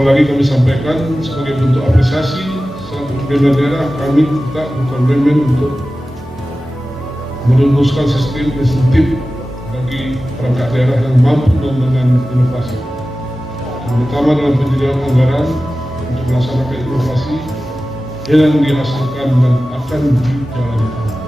Sekali lagi kami sampaikan sebagai bentuk apresiasi selaku pemerintah daerah, kami kita berkomitmen untuk merumuskan sistem insentif bagi perangkat daerah yang mampu mengembangkan inovasi, terutama dalam penyediaan anggaran untuk melaksanakan inovasi yang dihasilkan dan akan dijalankan.